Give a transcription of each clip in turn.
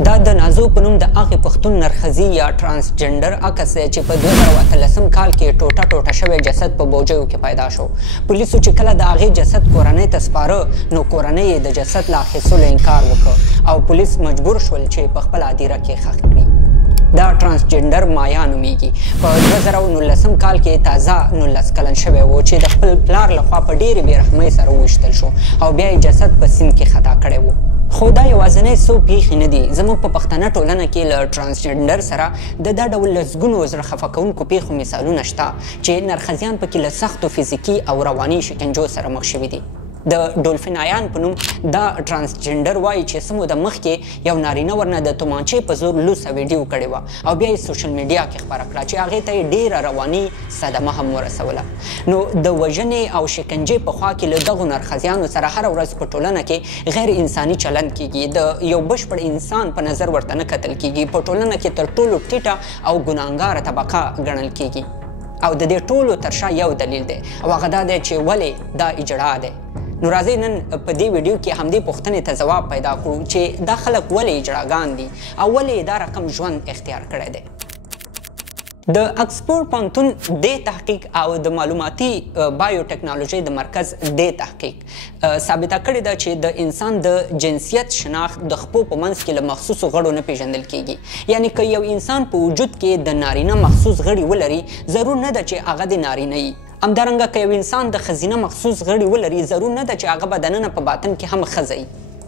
دا د نازو په نوم د هغې پښتون نرښځي یا ټرانسجنډر عکس دی چې په 2018 کال کې ټوټه ټوټه شوی جسد په بوجیو کې پیدا شو. پولیسو چې کله د هغې جسد کورنۍ ته سپاره نو کورنۍ یې د جسد له اخیستلو انکار وکړ او پولیس مجبور شول چې په خپله هدیره کې ښخ کړي. دا ټرانسجنډر مایا نومیږي. په 2019 کال کې تازه 19 کلن شوی و چې د خپل پلار لخوا په ډېرې بېرحمۍ سره وویشتل شو او بیا یې جسد په سیند کې خطا کړی و. خو دا یوازینی څو پیښې نه دي. زموږ په پښتنه ټولنه کې له ټرانسجنډر سره د دا ډول لسګونو زړه خفه کوونکو پیښو مثالونه شته چې نرښځیان پکې له سختو فزیکي او رواني شکنجو سره مخ شوي دي. د ډولفینایان په نوم دا ټرانسجنډر وایي چې څه موده مخکې یو نارینه ورنه د تومانچې په زور لوڅه ویډیو کړې وه او بیا یې سوشل میډیا کې خپره کړه چې هغې ته یې ډېره رواني صدمه هم ورسوله. نو د وژنې او شکنجې په خوا کې له دغو نرښځیانو سره هره ورځ په ټولنه کې غیر انساني چلند کیږي. د یو بشپړ انسان په نظر ورته نه کتل کیږي. په ټولنه کې تر ټولو ټیټه او ګناهګاره طبقه ګڼل کیږي او د دې ټولو تر شا یو دلیل دی او هغه دا دی چې ولې دا اجرا دی. نو راځئ نن په دې ویډیو کې همدې پوښتنې ته ځواب پیدا کړو چې دا خلک ولې اجراګان دي او ولې دا رقم ژوند اختیار کړی دی. د اکسفورډ پوهنتون دې تحقیق او د معلوماتي بایوټیکنالوژۍ د مرکز دې تحقیق ثابته کړې ده چې د انسان د جنسیت شناخت د خپو په منځ کې له مخصوصو غړو نه پیژندل کیږي. یعنی که یو انسان په وجود کې د نارینه مخصوص غړي ولري ضرور نه ده چې هغه د نارینه وي. همدارنګه که یو انسان د ښځینه مخصوص غړي ولري ضرور نه ده چې هغه به دننه په باطن کې هم ښځه وي.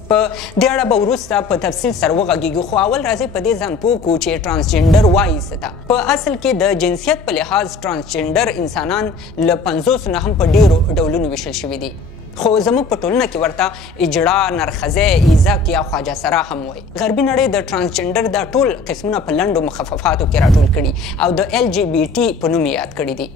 په دې اړه به وروسته په تفصیل سره وغږیږو خو اول راځئ په دې ځان پوه کړو چې ټرانسجنډر وایي څه ته. په اصل کې د جنسیت په لحاظ ټرانسجنډر انسانان له 50 نه هم په ډېرو ډولونو ویشل شوي دي. خو زموږ په ټولنه کې ورته اجرا، نرښځی، ایزک یا خواجه سرا هم وایي. غربي نړۍ د ټرانسجنډر دا ټول قسمونه په لنډو مخففاتو کې راټول کړي او د LGBT په نوم یاد کړي دي.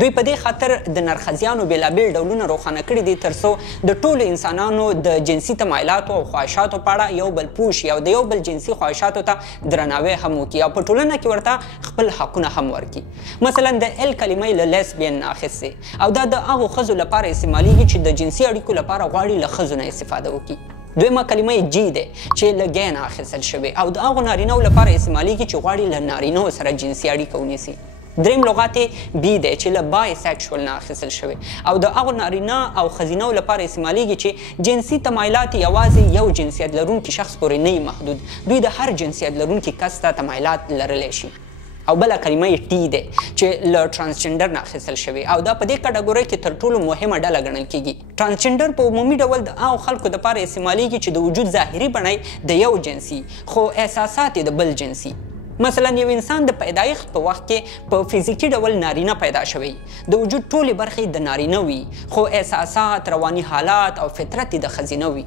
دوی په دې خاطر د نرښځیانو بېلابېل ډولونه روښانه کړي دي تر څو د ټولو انسانانو د جنسي تمایلاتو او خواهشاتو په اړه یو بل پوه شي او د یو بل جنسي خواهشاتو ته درناوی هم وکړي او په ټولنه کې ورته خپل حقونه هم ورکړي. مثلا د ال کلمه له لیسبین نه اخیستې او دا د هغو ښځو لپاره استعمالیږي چې د جنسي اړیکو لپاره غواړي له ښځو نه استفاده وکړي. دویمه کلمه جی دی چې له ګی نه اخیستل شوې او د هغو نارینهو لپاره استعمالیږي چې غواړي له نارینهو سره جنسي اړیکه ونیسي. دریم لغت بی دی چې له بای سیکشوال نه اخیستل شوی او د هغو نارینه او ښځینهو لپاره استعمالیږي چې جنسي تمایلات یوازې یو جنسیت لرونکي شخص پورې نه وي محدود. دوی د هر جنسیت لرونکي کس ته تمایلات لرلی شي. او بله کلمه یې ټي دی چې له ټرانسجنډر نه اخیستل شوی او دا په دې کټګورۍ کې تر ټولو مهمه ډله ګڼل کیږي. ټرانسجنډر په عمومي ډول د هغو خلکو دپاره استعمالیږي چې د وجود ظاهري بڼه د یو جنسي خو احساسات یې د بل جنسي. مثلا یو انسان د پیدایښت په وخت کې په فزیکي ډول نارینه پیدا شوی، د وجود ټولې برخې د نارینه وي خو احساسات، رواني حالات او فطرت یې د ښځینه وي.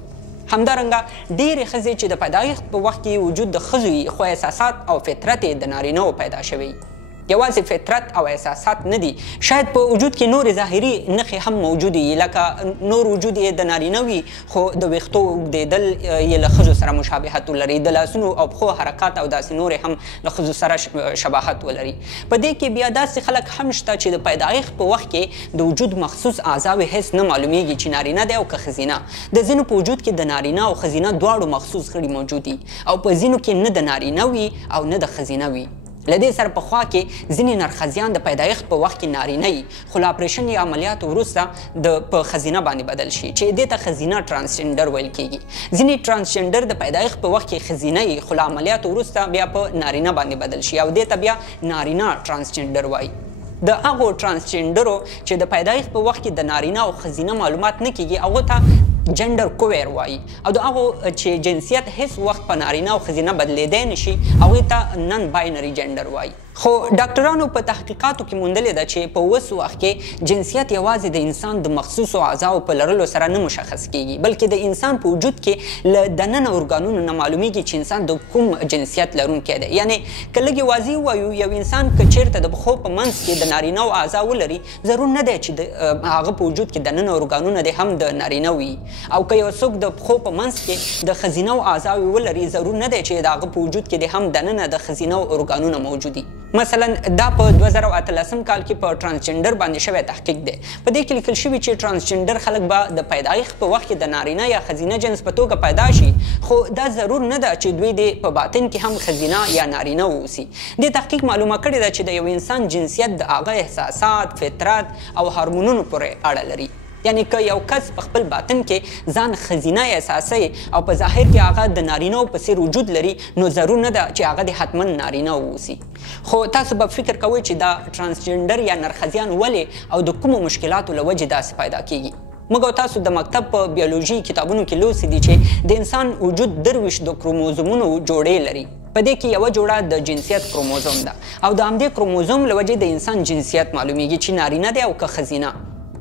همدارنګه ډېرې ښځې چې د پیدایښت په وخت کې وجود د ښځو وي خو احساسات او فطرت یې د نارینهو پیدا شوی. یوازې فطرت او احساسات نه دي، شاید په وجود کې نورې ظاهري نښې هم موجودې وي لکه نور وجود یې د نارینه وي خو د ویښتو اوږدېدل یې له ښځو سره مشابهت ولري، د لاسونو او پښو حرکات او داسې نورې هم له ښځو سره شباهت ولري. په دې کې بیا داسې خلک هم شته چې د پیدایښت په وخت کې د وجود مخصوص اعضاوې هیڅ نه معلومیږي چې نارینه دی او که ښځینه. د ځینو په وجود کې د نارینه او ښځینه دواړو مخصوص غړي موجود دي او په ځینو کې نه د نارینه وي او نه د ښځینه وي. له دې سره په خوا کې ځینې نرښځیان د پیدایښت په وخت کې نارینه وي خو له اپریشن یا عملیاتو وروسته په ښځینه باندې بدل شي چې دې ته ښځینه ټرانسجنډر ویل کیږي. ځینې ټرانسجنډر د پیدایښت په وخت کې ښځینه وي خو له عملیاتو وروسته بیا په نارینه باندې بدل شي او دې ته بیا نارینه ټرانسجنډر وایي. د هغو ټرانسجنډرو چې د پیدایښت په وخت کې د نارینه او ښځینه معلومات نه کیږي هغو ته جنډر کویر وایي او د هغو چې جنسیت هیڅ وخت په نارینه او ښځینه بدلیدی نشي هغوی ته نن باینري جنډر وایي. خو ډاکټرانو په تحقیقاتو کې موندلې ده چې په اوس وخت کې جنسیت یوازې د انسان د مخصوصو اعضاو په لرلو سره نه مشخص کیږي بلکې د انسان په وجود کې له دننه ارګانونو نه معلومیږي چې انسان د کوم جنسیت لرونکی دی. یعنی که لږ یې واضح ووایو یو انسان که چیرته د پښو په منځ کې د نارینهو اعضا ولري ضرور نه دی چې د هغه په وجود کې دننه ارګانونه دې هم د نارینه وي او که یو څوک د پښو په منځ کې د ښځینهو اعضاوې ولري ضرور نه دی چې د هغه په وجود کې دې هم دننه د ښځینهو ارګانونه موجود دي. مثلا دا په 2018 کال کې په ترانسجنډر باندې شوی تحقیق دی. په دې کې لیکل شوي چې ترانسجنډر خلک به د پیدایښت په وخت کې د نارینه یا ښځینه جنس په توګه پیدا شي، خو دا ضرور نه ده چې دوی دې په باطن کې هم ښځینه یا نارینه واوسي. دې تحقیق معلومه کړې ده چې د یو انسان جنسیت د هغه احساسات، فطرت او هارمونونو پورې اړه لري. یعنی که یو کس په خپل باطن کې ځان ښځینه احساسوي او په ظاهر کې هغه د نارینهو په څېر وجود لري، نو ضرور نه ده چې هغه د حتما نارینه واوسي. خو تاسو به فکر کوئ چې دا ترانسجنډر یا نرښځیان ولې او د کومو مشکلاتو له وجې داسې پیدا کیږي. موږ تاسو د مکتب په بیولوژي کتابونو کې لوستي دي چې د انسان وجود 23 د کروموزومونو جوړې لري. په دې کې یوه جوړه د جنسیت کروموزوم ده او د همدې کروموزوم له وجې د انسان جنسیت معلومیږي چې نارینه دی او که ښځینه.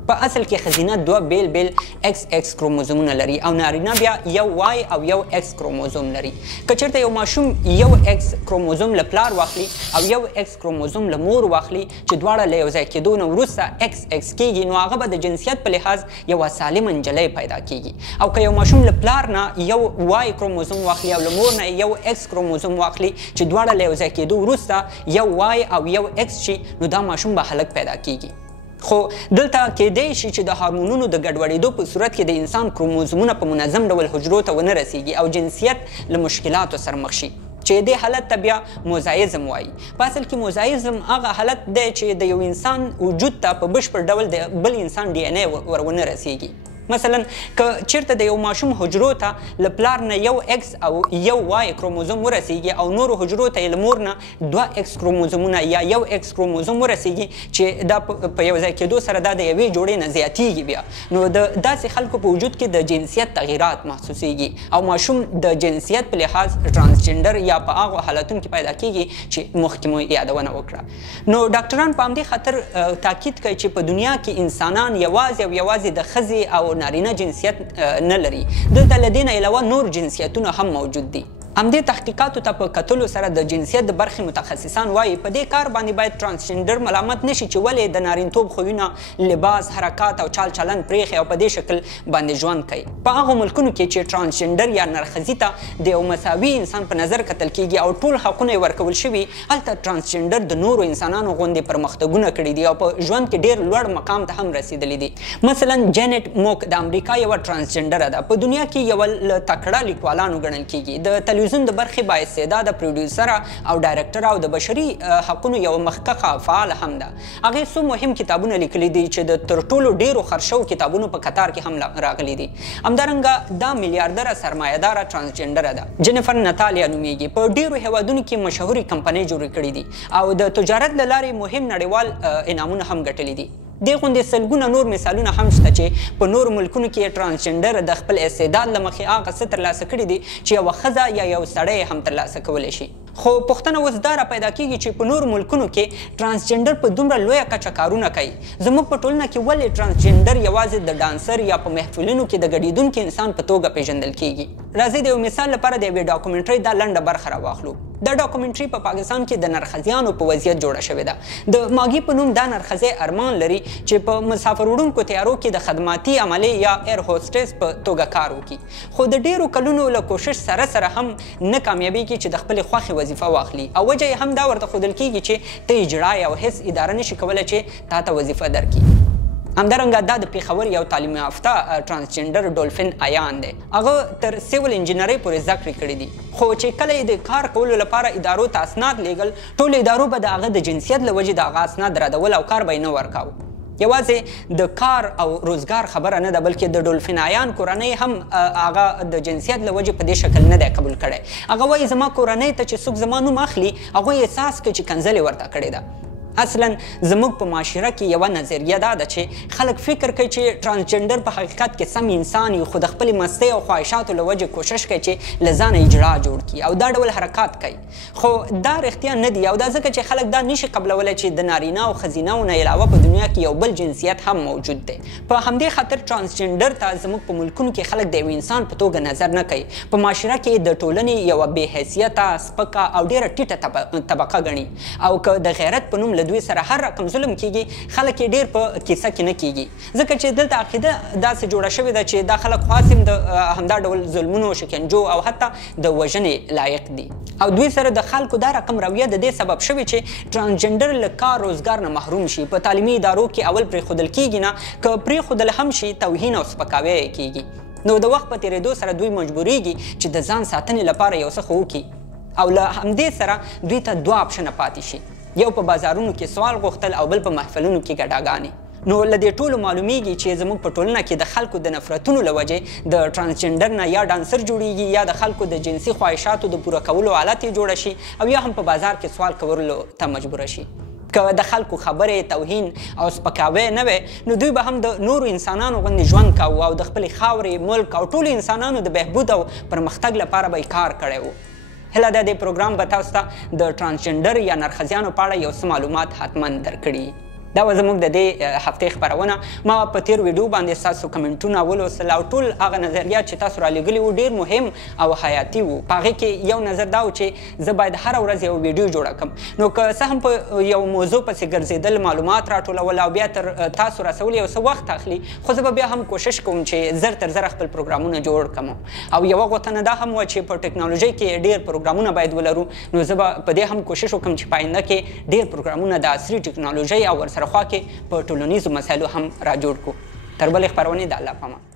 په اصل کې ښځینه دوه بیل بیل ایکس ایکس کروموزومونه لري او نارینه بیا یو وای او یو ایکس کروموزوم لري. که چېرته یو ماشوم یو ایکس کروموزوم له پلار واخلي او یو ایکس کروموزوم له مور واخلي چې دواړه له یو ځای کېدو نه وروسته ایکس ایکس کېږي، نو هغه به د جنسیت په لحاظ یوه سالمه نجلۍ پیدا کېږي. او که یو ماشوم له پلار نه یو وای کروموزوم واخلي او له مور نه یو ایکس کروموزوم واخلي چې دواړه له یو ځای کېدو وروسته یو وای او یو ایکس شي، نو دا ماشوم به هلک پیدا کېږي. خو دلته کېدی شي چې د هارمونونو د ګډوډېدو په صورت کې د انسان کروموزومونه په منظم ډول حجرو ته ونه رسیږي او جنسیت له مشکلاتو سره مخ شي، چې دې حالت ته بیا موزایزم وایي. په اصل کې موزایزم هغه حالت دی چې د یو انسان وجود ته په بشپړ ډول د بل انسان ډي ان اے ور ونه رسیږي. مثلا که چیرته د یو ماشوم حجرو ته له پلار نه یو ایکس او یو وای کروموزوم ورسیږي او نورو حجرو ته یې له مور نه 2 ایکس کروموزومونه یا یو ایکس کروموزوم ورسیږي چې دا په یو ځای کېدو سره دا د یوې جوړې نه زیاتیږي بیا، نو د داسې خلکو په وجود کې د جنسیت تغییرات محسوسیږي او ماشوم د جنسیت په لحاظ ترانسجنډر یا په هغو حالتونو کې پیدا کیږي چې مخکې مو یادونه وکړه. نو ډاکټران په همدې خاطر تاکید کوي چې په دنیا کې انسانان یوازې او یوازې د ښځې او نارینه جنسیت نه لري، دلته له دې نه علاوه نور جنسیتونه هم موجود دي. همدې تحقیقاتو ته په کتلو سره د جنسیت د برخې متخصصان وایي په دې کار باندې باید ترانسجنډر ملامت نشي چې ولې د نارینتوب خویونه، لباس، حرکات او چال چلند پرېښي او په دې شکل باندې ژوند کوي. په هغو ملکونو کې چې ترانسجنډر یا نرښځي ته د یو مساوي انسان په نظر کتل کیږي او ټول حقونه یې ورکول شوي، هلته ترانسجنډر د نورو انسانانو غوندې پرمختګونه کړي دي او په ژوند کې ډېر لوړ مقام ته هم رسېدلي دي. مثلا جینټ موک د امریکا یوه ترانسجنډره ده. په دنیا کې یوه له تکړه لیکوالانو ګڼل کیږي. د تلویزیون د برخې بااستعداده پروډیوسره او ډایرکټره او د بشري حقونو یو مخکښه فعال هم ده. هغې څو مهم کتابونه لیکلي دي چې د تر ټولو ډېرو خرڅ شوو کتابونو په کتار کې هم راغلي دي. همدارنګه دا میلیاردره سرمایهداره ترانسجنډره ده. جنیفر ناتالیا نومیږي. په ډېرو هیوادونو کې مشهورې کمپنۍ جوړې کړي دي او د تجارت له لارې مهم نړیوال انعامونه هم ګټلي دي. دې غوندې سلګونه نور مثالونه هم شته چې په نورو ملکونو کې ترانسجنډر د خپل استعداد له مخې هغه څه ترلاسه کړي دي چې یوه ښځه یا یو سړی هم ترلاسه کولی شي. خو پوښتنه اوس دا را پیدا کېږي چې په نورو ملکونو کې ترانسجنډر په دومره لویه کچه کارونه کوي، زموږ په ټولنه کې ولې ترانسجنډر یوازې د ډانسر یا په محفلونو کې د ګډېدونکي انسان په توګه پیژندل کېږي؟ راځئ د یو مثال لپاره د یوې ډاکومنټرۍ دا لنډه برخه راواخلو. دا ډاکومنټري په پاکستان کې د نرښځیانو په وضعیت جوړه شوې ده. د ماګي په نوم دا نرښځی ارمان لري چې په مسافر وړونکو تیارو کې د خدماتي عملې یا ایر هوسټس په توګه کار وکړي، خو د ډېرو کلونو له کوشش سره سره هم نه کامیابېږي چې د خپلې خوښې وظیفه واخلي او وجه یې هم دا ورته ښودل کېږي چې ته اجرا او هیڅ اداره نشي کولی چې تا ته وظیفه درکړي. همدارنګه دا د پېښور یو تعلیم یافته ترانسجنډر ډولفین ایان دی. هغه تر سیول انجینرۍ پورې زده کړې کړې دي، خو چې کله یې د کار کولو لپاره ادارو ته اسناد لیږل، ټولو ادارو به د هغه د جنسیت له وجې د هغه اسناد ردول او کار به یې نه ورکاوه. یوازې د کار او روزګار خبره نه ده، بلکې د ډولفین ایان کورنۍ هم هغه د جنسیت له وجې په دې شکل نه دی قبول کړی. هغه وایي زما کورنۍ ته چې څوک زما نوم اخلي، هغوی احساس کوي چې کنځلې ورته کړې ده. اصلا زموږ په معاشره کې یوه نظریه دا ده چې خلک فکر کوي چې ترانسجنډر په حقیقت کې سم انسان وي، خو د خپلې مستۍ او خواهشاتو له وجې کوشش کوي چې له ځانه اجرا جوړ کړي او دا ډول حرکات کوي. خو دا رښتیا نه دي او دا ځکه چې خلک دا نشي قبلولی چې د نارینه او ښځینهو نه علاوه په دنیا کې یو بل جنسیت هم موجود دی. په همدې خاطر ترانسجنډر ته زموږ په ملکونو کې خلک د یو انسان په توګه نظر نه کوي. په معاشره کې د ټولنې یوه بې حیثیته، سپکه او ډېره ټیټه طبقه ګڼي او که د غیرت په نوم له دوی سره هر رقم ظلم کیږي خلک یې ډیر په کیسه کې نه کیږي ځکه چې دلته عقیده داسې جوړه شوې ده چې دا خلک خاص هم د همدا ډول ظلمونو شکنجو او حتی د وژنې لایق دي او دوی سره د خلکو دا رقم رویه د دې سبب شوی چې ترانسجنډر له کار روزګار نه محروم شي په تعلیمي ادارو کې اول پرېښودل کیږي نه که پرېښودل هم شي توهین او سپکاوی یې کیږي نو د وخت په تېرېدو سره دوی مجبوریږي چې د ځان ساتنې لپاره یو څه خو وکړي او له همدې سره دوی ته دوه اپشنه پاتې شي یو په بازارونو کې سوال غوښتل او بل په محفلونو کې ګډاګانې نو له دې ټولو معلومیږي چې زموږ په ټولنه کې د خلکو د نفرتونو له وجې د ترانسجنډر نه یا ډانسر جوړیږي یا د خلکو د جنسي خواهشاتو د پوره کولو آلت یې جوړه شي او یا هم په بازار کې سوال کولو ته مجبوره شي که د خلکو خبرې توهین او سپکاوی نه وی نو دوی به هم د نورو انسانانو غوندې ژوند کوو او د خپلې خاورې ملک او ټولو انسانانو د بهبود او پرمختګ لپاره به یې کار کړی و هله ده دې پروګرام به تاسو ته د ترانسجنډر یا نرښځیانو په اړه یو څه معلومات حتما درکړي دا و زموږ د دې هفتې خپرونه ما په تیر ویډیو باندې ستاسو کمنټونه ولوستل او ټول هغه نظریات چې تاسو رالیږلي وو ډېر مهم او حیاتي وو په هغې کې یو نظر دا و چې زه باید هره ورځ یو ویډیو جوړه کړم نو که څه هم په یو موضوع پسې ګرځېدل معلومات راټولول او بیا تر تاسو رسول یو څه وخت اخلي خو زه به بیا هم کوشش کوم چې زر تر زره خپل پروګرامونه جوړ کړم او یوه غوښتنه دا هم وه چې په ټکنالوژۍ کې ډېر پروګرامونه باید ولرو نو زه به په دې هم کوشش وکړم چې په آینده کې ډېر پروګرامونه د عصري ټکنالوژۍ او ورسره خوا کې په ټولنیزو مسایلو هم را جوړ کړو تر بلې خپرونې د الله په امان